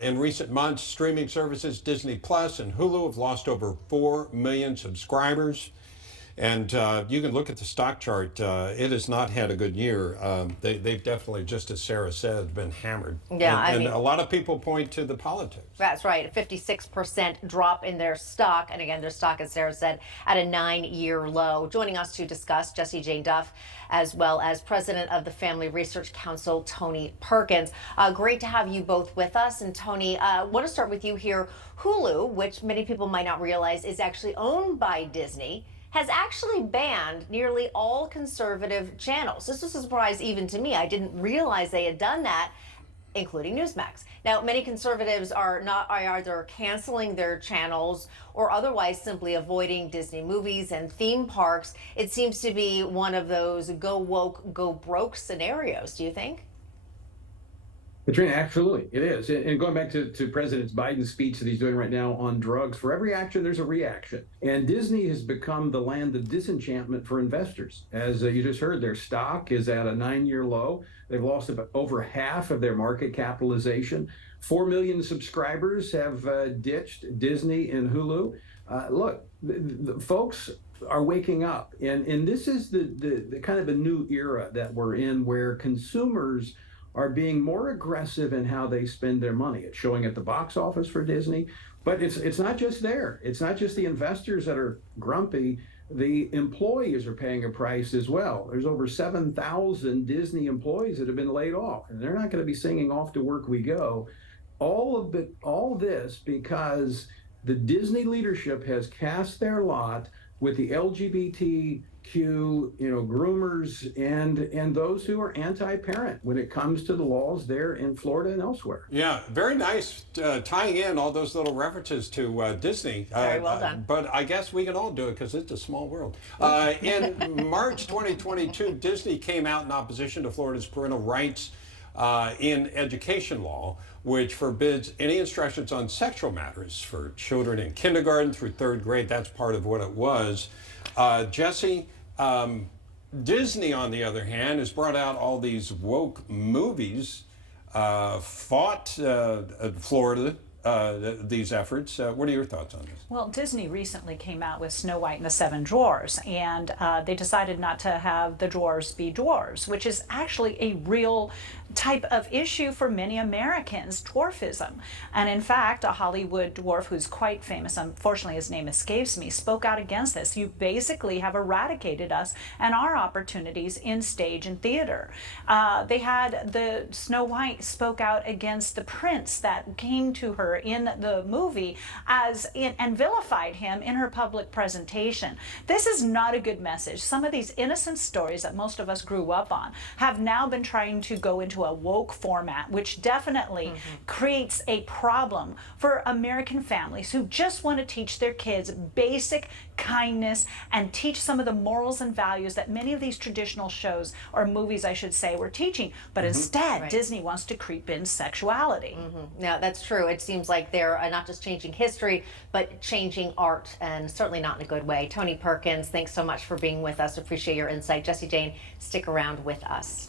In recent months, streaming services Disney Plus and Hulu have lost over 4 million subscribers. And you can look at the stock chart. It has not had a good year. They've definitely, just as Sarah said, been hammered. Yeah, And a lot of people point to the politics. That's right. A 56% drop in their stock. And again, their stock, as Sarah said, at a 9-year low. Joining us to discuss, Jessie Jane Duff, as well as president of the Family Research Council, Tony Perkins. Great to have you both with us. And Tony, I want to start with you here. Hulu, which many people might not realize is actually owned by Disney, has actually banned nearly all conservative channels. This was a surprise even to me. I didn't realize they had done that, including Newsmax. Now, many conservatives are either canceling their channels or otherwise simply avoiding Disney movies and theme parks. It seems to be one of those go woke, go broke scenarios, do you think? Katrina, absolutely, it is. And going back to President Biden's speech that he's doing right now on drugs, for every action, there's a reaction. And Disney has become the land of disenchantment for investors. As you just heard, their stock is at a 9-year low. They've lost about over half of their market capitalization. 4 million subscribers have ditched Disney and Hulu. Look, the folks are waking up. And this is the kind of a new era that we're in, where consumers are being more aggressive in how they spend their money. It's showing at the box office for Disney, but it's not just there. It's not just the investors that are grumpy. The employees are paying a price as well. There's over 7,000 Disney employees that have been laid off, and they're not going to be singing "Off to Work We Go." All this because the Disney leadership has cast their lot with the LGBTQ, groomers and those who are anti-parent when it comes to the laws there in Florida and elsewhere. Yeah, very nice tying in all those little references to Disney. Very well done. But I guess we can all do it because it's a small world. In March 2022, Disney came out in opposition to Florida's parental rights in education law, which forbids any instructions on sexual matters for children in kindergarten through 3rd grade. That's part of what it was. Jessie, Disney, on the other hand, has brought out all these woke movies, fought Florida, these efforts. What are your thoughts on this? Well, Disney recently came out with Snow White and the Seven Dwarfs, and they decided not to have the dwarves be dwarves, which is actually a real type of issue for many Americans, dwarfism. And in fact, a Hollywood dwarf who's quite famous, unfortunately his name escapes me, spoke out against this. You basically have eradicated us and our opportunities in stage and theater. They had the Snow White spoke out against the prince that came to her in the movie and vilified him in her public presentation. This is not a good message. Some of these innocent stories that most of us grew up on have now been trying to go into a woke format, which definitely creates a problem for American families who just want to teach their kids basic kindness and teach some of the morals and values that many of these traditional shows, or movies I should say, were teaching. But instead, Disney wants to creep in sexuality. No, that's true. It seems like they're not just changing history, but changing art, and certainly not in a good way. Tony Perkins, thanks so much for being with us. Appreciate your insight. Jessie Jane, stick around with us.